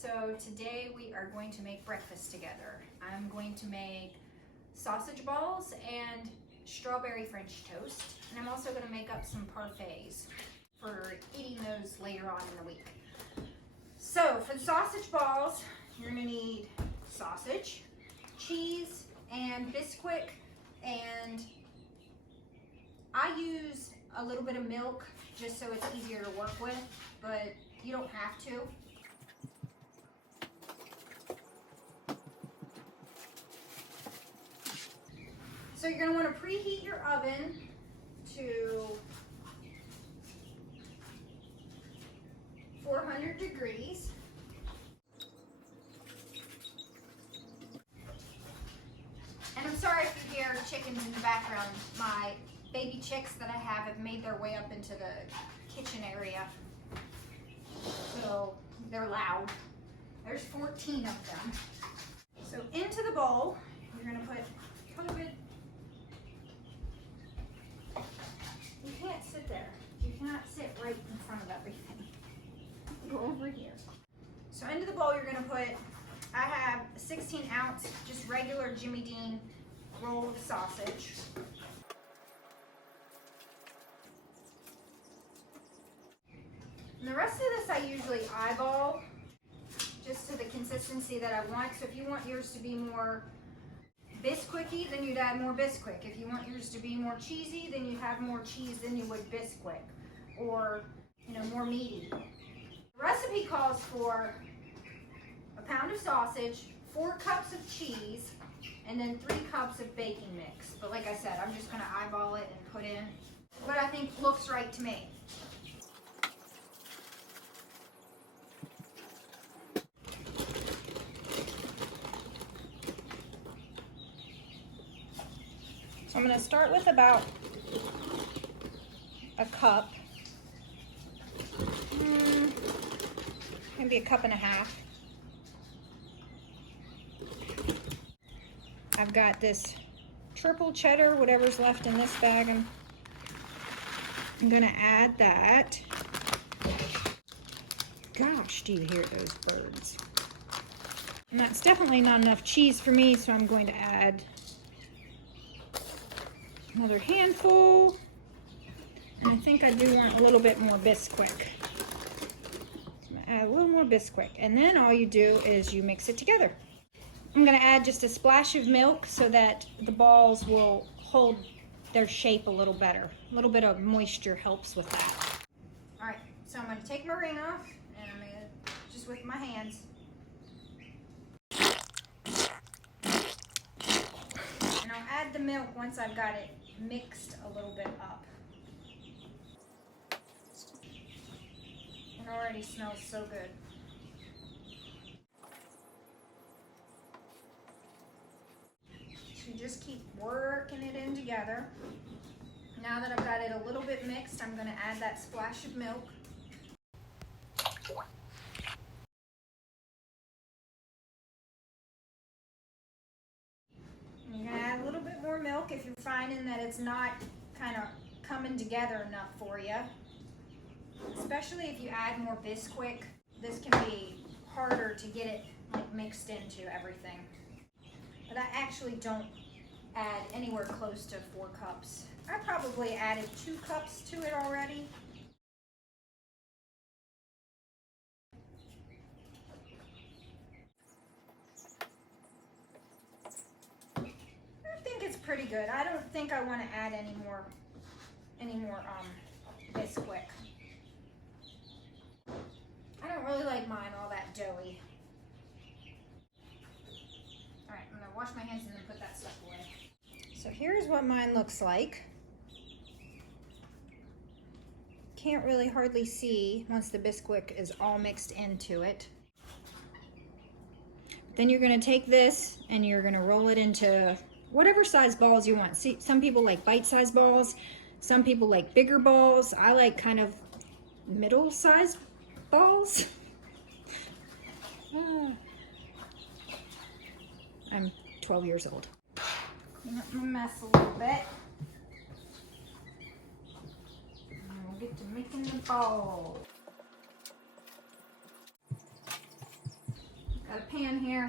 So today we are going to make breakfast together. I'm going to make sausage balls and strawberry French toast. And I'm also going to make up some parfaits for eating those later on in the week. So for the sausage balls, you're going to need sausage, cheese, and Bisquick, and I use a little bit of milk just so it's easier to work with, but you don't have to. So you're going to want to preheat your oven to 400 degrees. And I'm sorry if you hear chickens in the background. My baby chicks that I have made their way up into the kitchen area. So they're loud. There's 14 of them. So into the bowl, you're going to put a bit. You can't sit there. You cannot sit right in front of everything. Go over here. So into the bowl, you're going to put, I have a 16-ounce, just regular Jimmy Dean roll of sausage. And the rest of this I usually eyeball, just to the consistency that I want. So if you want yours to be more Bisquicky, then you'd add more Bisquick. If you want yours to be more cheesy, then you'd have more cheese than you would Bisquick, or more meaty. The recipe calls for a pound of sausage, 4 cups of cheese, and then 3 cups of baking mix. But like I said, I'm just going to eyeball it and put in what I think looks right to me. So I'm going to start with about a cup, maybe a cup and a half. I've got this triple cheddar, whatever's left in this bag. I'm going to add that. Gosh, do you hear those birds? And that's definitely not enough cheese for me, so I'm going to add another handful. And I think I do want a little bit more Bisquick. So I'm going to add a little more Bisquick. And then all you do is you mix it together. I'm going to add just a splash of milk so that the balls will hold their shape a little better. A little bit of moisture helps with that. All right, so I'm going to take my ring off, and I'm going to, just with my hands. And I'll add the milk once I've got it mixed a little bit up. It already smells so good. So you just keep working it in together. Now that I've got it a little bit mixed, I'm going to add that splash of milk. And you're going to add a little bit more milk if you're finding that it's not kind of coming together enough for you. Especially if you add more Bisquick, this can be harder to get it mixed into everything. But I actually don't add anywhere close to 4 cups. I probably added 2 cups to it already. I think it's pretty good. I don't think I want to add any more Bisquick. I don't really like mine all that doughy. All right, I'm gonna wash my hands and then put that stuff away. So here's what mine looks like. Can't really hardly see once the Bisquick is all mixed into it. Then you're gonna take this and you're gonna roll it into whatever size balls you want. See, some people like bite-sized balls. Some people like bigger balls. I like kind of middle-sized balls. I'm 12 years old. Clean up my mess a little bit. And we'll get to making the balls. Got a pan here.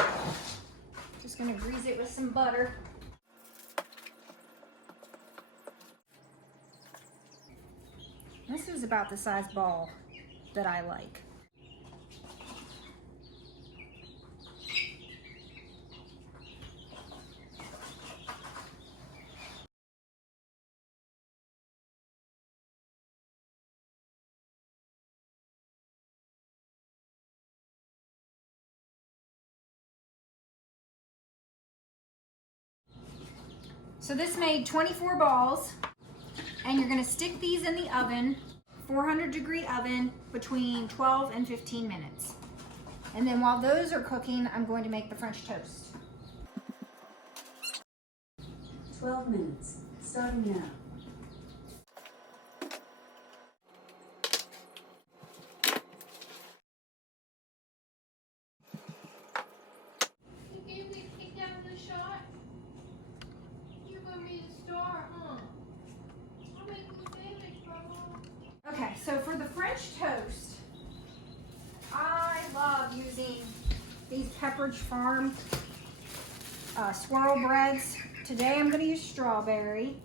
Just gonna grease it with some butter. This is about the size ball that I like. So this made 24 balls, and you're gonna stick these in the oven, 400-degree oven, between 12 and 15 minutes. And then while those are cooking, I'm going to make the French toast. 12 minutes, starting now. Okay, so for the French toast, I love using these Pepperidge Farm swirl breads. Today I'm going to use strawberry.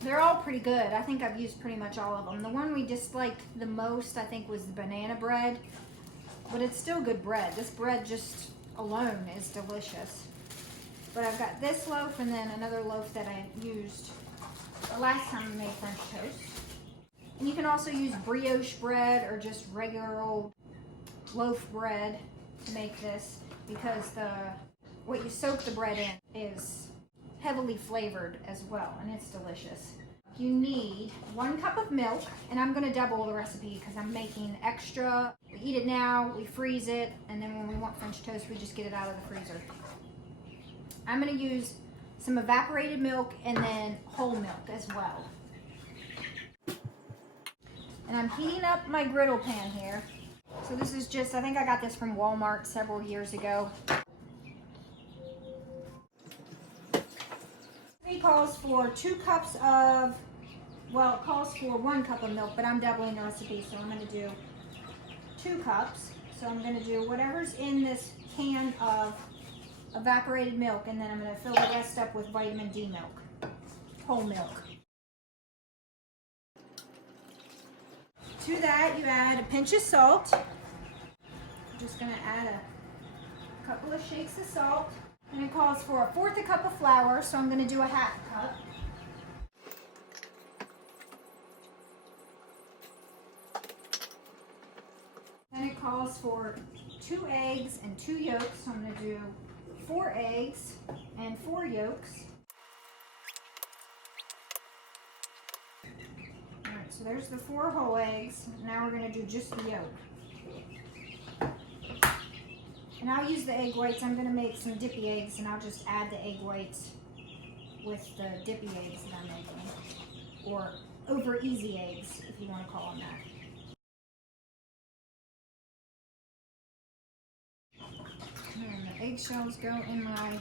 They're all pretty good. I think I've used pretty much all of them. The one we disliked the most, I think, was the banana bread, but it's still good bread. This bread just alone is delicious. But I've got this loaf and then another loaf that I used the last time I made French toast. And you can also use brioche bread or just regular old loaf bread to make this, because what you soak the bread in is heavily flavored as well, and it's delicious. You need 1 cup of milk, and I'm gonna double the recipe because I'm making extra. We eat it now, we freeze it, and then when we want French toast, we just get it out of the freezer. I'm gonna use some evaporated milk and then whole milk as well. And I'm heating up my griddle pan here. So this is just, I think I got this from Walmart several years ago. It calls for 2 cups of, well, it calls for 1 cup of milk, but I'm doubling the recipe, so I'm gonna do 2 cups. So I'm gonna do whatever's in this can of evaporated milk, and then I'm gonna fill the rest up with vitamin D milk, whole milk. To that, you add a pinch of salt. I'm just gonna add a couple of shakes of salt. And it calls for 1/4 cup of flour, so I'm gonna do a 1/2 cup. Then it calls for 2 eggs and 2 yolks, so I'm gonna do 4 eggs and 4 yolks. So there's the 4 whole eggs. Now we're going to do just the yolk. And I'll use the egg whites. I'm going to make some dippy eggs, and I'll just add the egg whites with the dippy eggs that I'm making. Or over easy eggs, if you want to call them that. And the eggshells go in my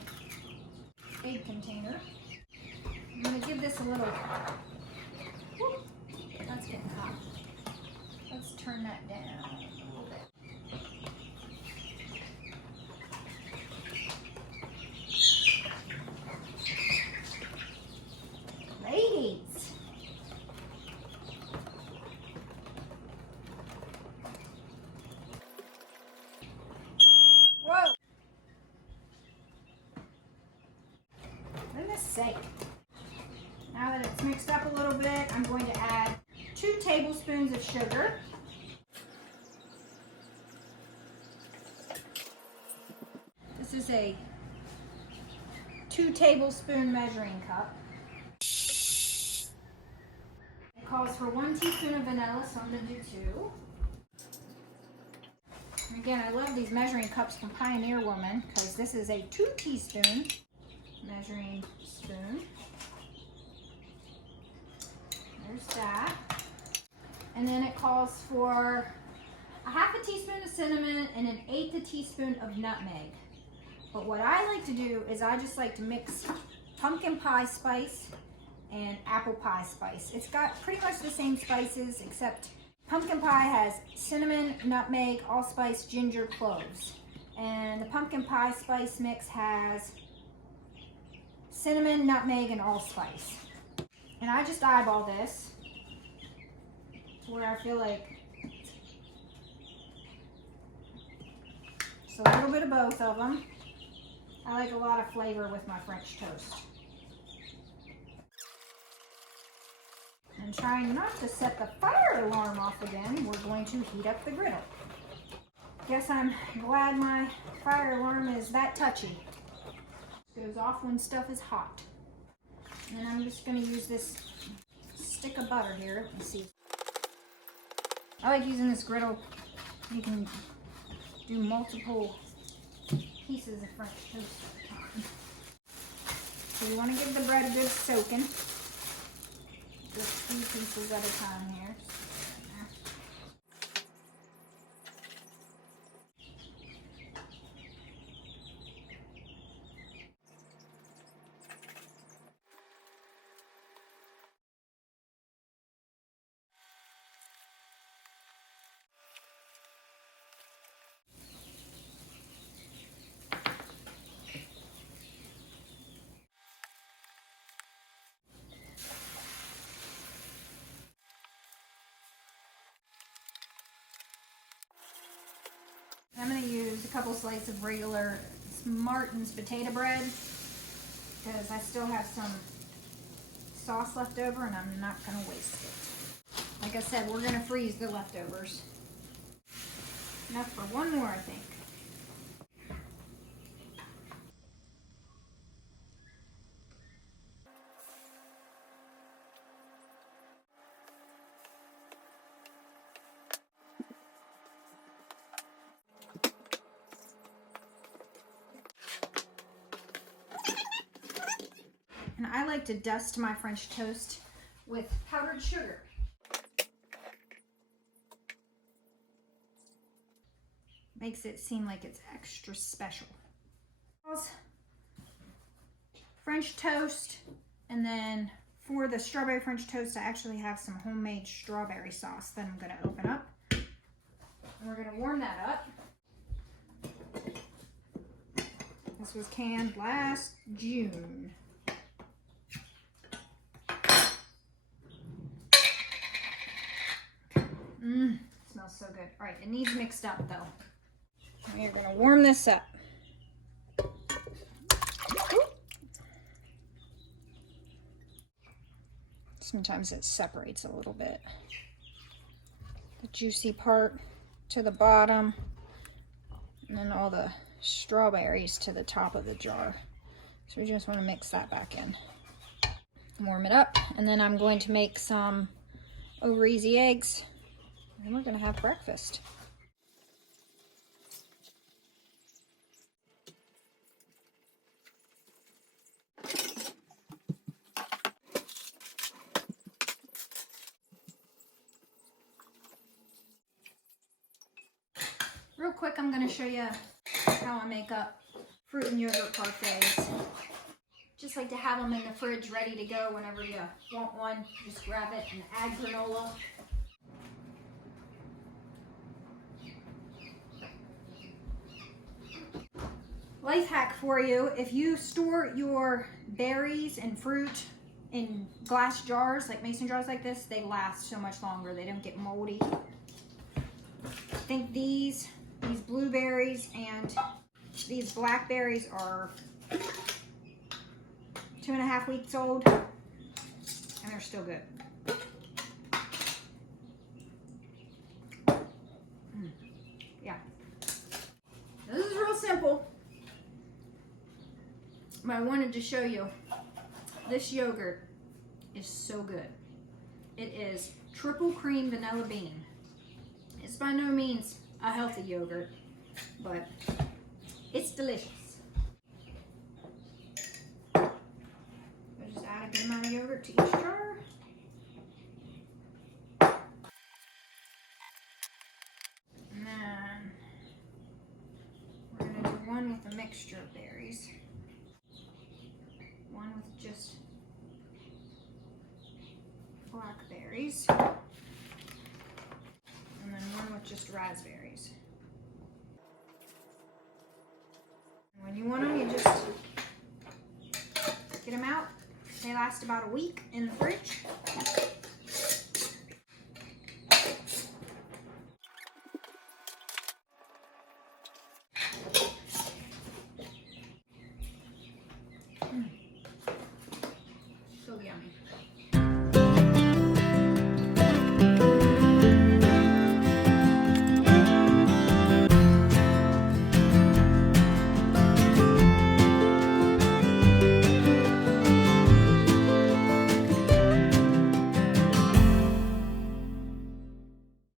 egg container. I'm going to give this a little... Whoop. That's getting hot. Let's turn that down a little bit. Ladies! Whoa! Goodness sake. Now that it's mixed up a little bit, I'm going to add 2 tablespoons of sugar. This is a 2 tablespoon measuring cup. It calls for 1 teaspoon of vanilla, so I'm going to do 2. And again, I love these measuring cups from Pioneer Woman because this is a 2 teaspoon measuring spoon. There's that. And then it calls for a 1/2 teaspoon of cinnamon and 1/8 teaspoon of nutmeg. But what I like to do is I just like to mix pumpkin pie spice and apple pie spice. It's got pretty much the same spices, except pumpkin pie has cinnamon, nutmeg, allspice, ginger, cloves. And the pumpkin pie spice mix has cinnamon, nutmeg, and allspice. And I just eyeball this to where I feel like it's a little bit of both of them. I like a lot of flavor with my French toast. And trying not to set the fire alarm off again, we're going to heat up the griddle. Guess I'm glad my fire alarm is that touchy. It goes off when stuff is hot. And then I'm just going to use this stick of butter here. Let's see. I like using this griddle. You can do multiple pieces of French toast at a time. So you want to give the bread a good soaking. Just 2 pieces at a time here. I'm going to use a couple slices of regular Martin's potato bread because I still have some sauce left over and I'm not going to waste it. Like I said, we're going to freeze the leftovers. Enough for one more, I think. And I like to dust my French toast with powdered sugar. Makes it seem like it's extra special. French toast, and then for the strawberry French toast, I actually have some homemade strawberry sauce that I'm gonna open up. And we're gonna warm that up. This was canned last June. Smells so good. All right, it needs mixed up though. We're gonna warm this up. Sometimes it separates a little bit. The juicy part to the bottom, and then all the strawberries to the top of the jar. So we just want to mix that back in. Warm it up, and then I'm going to make some over easy eggs. And we're gonna have breakfast. Real quick, I'm gonna show you how I make up fruit and yogurt parfaits. Just like to have them in the fridge ready to go whenever you want one. Just grab it and add granola. Life hack for you, if you store your berries and fruit in glass jars, like mason jars like this, they last so much longer. They don't get moldy. I think these blueberries and these blackberries are 2.5 weeks old, and they're still good. Yeah. This is real simple. But I wanted to show you, this yogurt is so good. It is triple cream vanilla bean. It's by no means a healthy yogurt, but it's delicious. I just add a good amount of yogurt to each jar. And then we're going to do one with a mixture of berries. One with just blackberries, and then one with just raspberries. They last about a week in the fridge.